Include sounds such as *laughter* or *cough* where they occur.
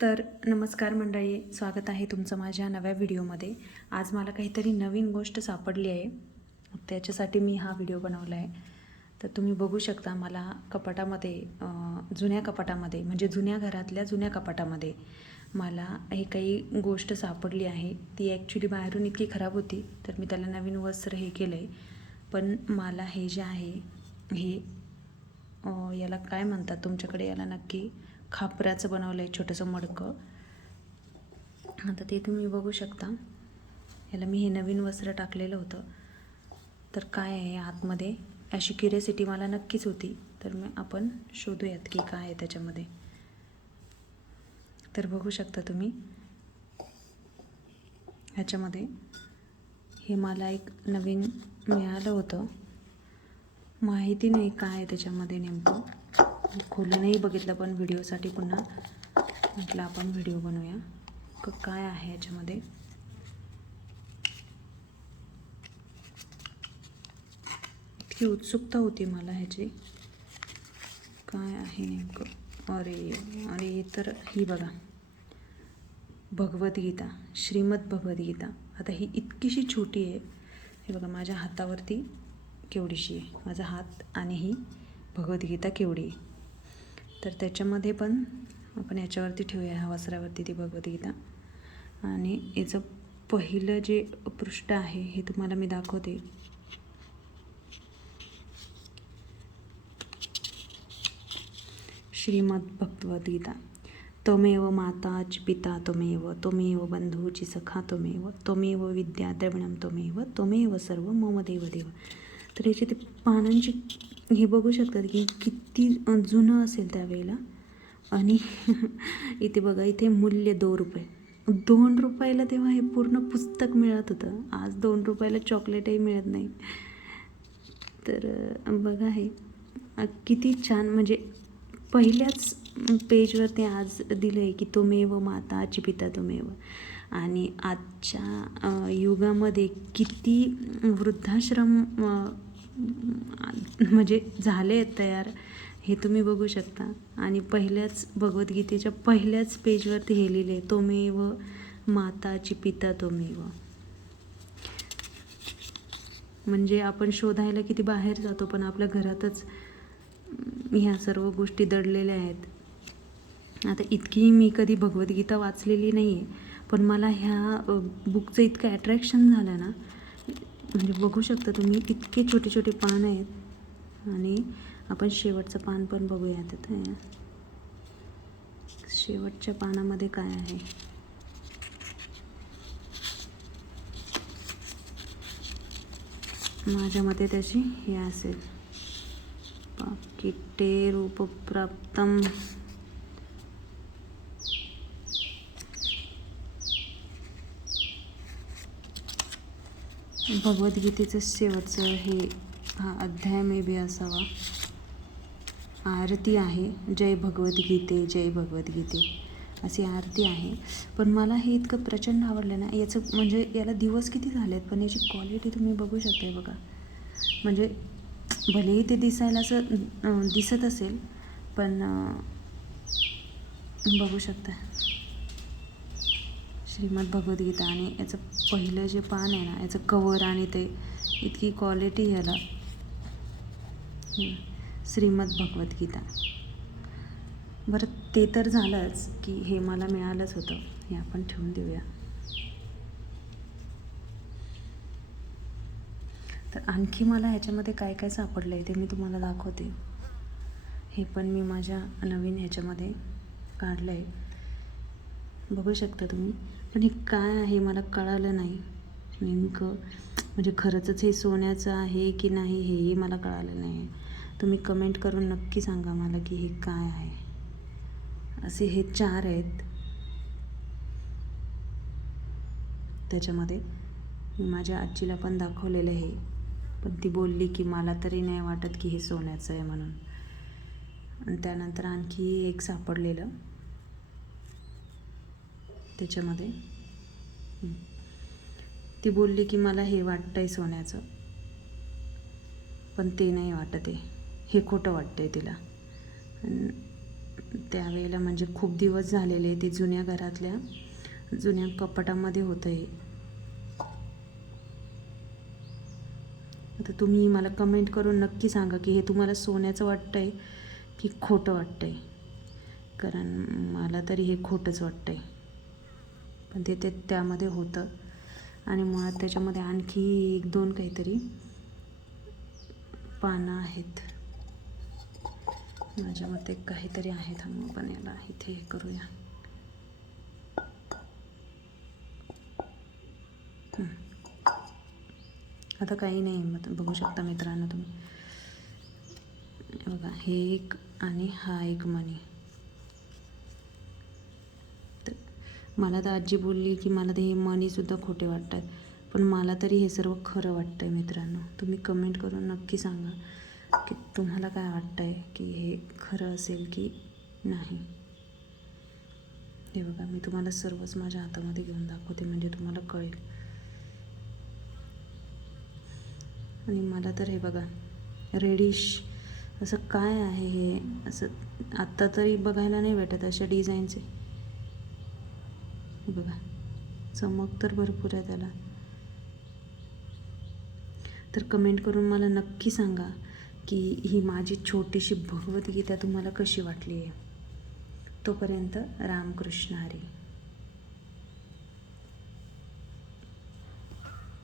तर नमस्कार मंडळी स्वागत आहे तुमचं माझ्या नव्या व्हिडिओमध्ये. आज मला काहीतरी नवीन गोष्ट सापडली आहे. त्याच्यासाठी मी हा व्हिडिओ बनवला आहे. तर तुम्ही बघू शकता मला कपाटामध्ये जुन्या कपाटामध्ये म्हणजे जुन्या घरातल्या जुन्या कपाटामध्ये मला हे काही गोष्ट सापडली आहे. ती ॲक्च्युली बाहेरून इतकी खराब होती तर मी त्याला नवीन वस्त्र हे केलं आहे पण मला हे जे आहे हे याला काय म्हणतात तुमच्याकडे? याला नक्की खापऱ्याचं बनवलं आहे छोटंसं मडकं. आता ते तुम्ही बघू शकता. याला मी हे नवीन वस्त्र टाकलेलं होतं. तर काय आहे आतमध्ये? अशी क्युरिसिटी मला नक्कीच होती. तर मी आपण शोधूयात की काय आहे त्याच्यामध्ये. तर बघू शकता तुम्ही. ह्याच्यामध्ये हे मला एक नवीन मिळालं होतं. माहिती नाही काय आहे त्याच्यामध्ये नेमकं. खोलूनही बघितलं पण व्हिडिओसाठी पुन्हा म्हटलं आपण व्हिडिओ बनवूया. काय आहे याच्यामध्ये? इतकी उत्सुकता होती मला ह्याची. काय आहे नेमकं? अरे अरे तर ही बघा. भगवद्गीता श्रीमद भगवद्गीता. आता ही इतकीशी छोटी आहे. हे बघा माझ्या हातावरती केवढीशी आहे. माझा हात आणि ही भगवद्गीता केवढी आहे. तर त्याच्यामध्ये पण आपण याच्यावरती ठेवूया ह्या वस्त्रावरती ती भगवद्गीता. आणि याचं पहिलं जे पृष्ठ आहे हे तुम्हाला मी दाखवते. श्रीमद भगवद्गीता. त्वमेव माता च पिता त्वमेव त्वमेव बंधूची सखा त्वमेव त्वमेव विद्या द्रविणम त्वमेव त्वमेव सर्व मम देव देव तर याची ते पानांची हे बघू शकतात की किती जुनं असेल त्यावेळेला. आणि *laughs* इथे बघा इथे मूल्य दोन रुपये. दोन रुपयाला तेव्हा हे पूर्ण पुस्तक मिळत होतं. आज दोन रुपयाला चॉकलेटही मिळत नाही. तर बघा हे. किती छान. म्हणजे पहिल्याच पेजवरती आज दिलं आहे की तुमेव माता चिपिता पिता तुमेव. आणि आजच्या युगामध्ये किती वृद्धाश्रम म्हणजे झाले आहेत तयार हे तुम्ही बघू शकता. आणि पहिल्याच भगवद्गीतेच्या पहिल्याच पेजवरती हे लिहिले तोमेव माताची पिता तोमेव. म्हणजे आपण शोधायला किती बाहेर जातो पण आपल्या घरातच ह्या सर्व गोष्टी दडलेल्या आहेत. आता इतकी मी कधी भगवद्गीता वाचलेली नाही आहे पण मला ह्या बुकचं इतकं अट्रॅक्शन झालं ना म्हणजे बघू शकता तुम्ही इतके छोटे छोटे पान आहेत. आणि आपण शेवटचं पान पण बघूयात आता शेवटच्या पानामध्ये काय आहे? माझ्या मते त्याची हे असेल. पाकिटे रूपप्राप्तम. भगवद्गीतेचं शेवटचं हे हा अध्याय मे बी असावा. आरती आहे. जय भगवद्गीते जय भगवद्गीते. अशी आरती आहे. पण मला हे इतकं प्रचंड आवडलं ना याचं म्हणजे याला दिवस किती झाले आहेत पण याची क्वालिटी तुम्ही बघू शकताय बघा. म्हणजे भलेही ते दिसायला असं दिसत असेल पण बघू शकता श्रीमद भगवद्गीता आणि याचं पहिलं जे पान आहे ना याचं कवर आणि ते इतकी क्वालिटी याला श्रीमद भगवद्गीता. बरं ते तर झालंच की हे मला मिळालंच होतं. हे आपण ठेवून देऊया. तर आणखी मला ह्याच्यामध्ये काय काय सापडलं आहे ते मी तुम्हाला दाखवते. हे पण मी माझ्या नवीन ह्याच्यामध्ये काढलं आहे बघू शकता तुम्ही. पण हे काय आहे? मला कळालं नाही. नेमकं म्हणजे खरंच हे सोन्याचं आहे की नाही हेही मला कळालं नाही. तुम्ही कमेंट करून नक्की सांगा मला की हे काय आहे. असे हे चार आहेत. त्याच्यामध्ये मी माझ्या आजीला पण दाखवलेलं हे पण ती बोलली की मला तरी नाही वाटत की हे सोन्याचं आहे म्हणून. आणि त्यानंतर आणखी एक सापडलेलं. त्याच्यामध्ये. ती बोलली की मला हे वाटतं आहे सोन्याचं. पण ते नाही वाटत आहे. हे खोटं वाटतं आहे तिला त्यावेळेला म्हणजे खूप दिवस झालेले ते जुन्या घरातल्या जुन्या कपाटामध्ये होतं हे. आता तुम्ही मला कमेंट करून नक्की सांगा की हे तुम्हाला सोन्याचं वाटतं आहे की खोटं वाटतं आहे कारण मला तरी हे खोटंच वाटतं आहे पण ते ते त्यामध्ये होतं. आणि मुळात त्याच्यामध्ये आणखी एक दोन काहीतरी पानं आहेत. माझ्या मते काहीतरी आहेत थांबा पण याला इथे हे करूया. आता काही नाही मग बघू शकता मित्रांनो तुम्ही. बघा हे एक आणि हा एक मनी तर मला तर आजी बोलली की मला ते हे मनीसुद्धा खोटे वाटतात. पण मला तरी हे सर्व खरं वाटतं आहे मित्रांनो. तुम्ही कमेंट करून नक्की सांगा की तुम्हाला काय वाटतं आहे की हे खरं असेल की नाही. हे बघा मी तुम्हाला सर्वच माझ्या हातामध्ये घेऊन दाखवते म्हणजे तुम्हाला कळेल. आणि मला तर हे बघा रेडिश असं काय आहे हे? असं आत्ता तरी बघायला नाही भेटत अशा डिझाईनचे बघा. चमक तर भरपूर आहे त्याला. तर कमेंट करून मला नक्की सांगा की ही माझी छोटीशी भगवद्गीता तुम्हाला कशी वाटली आहे तोपर्यंत रामकृष्ण हरी.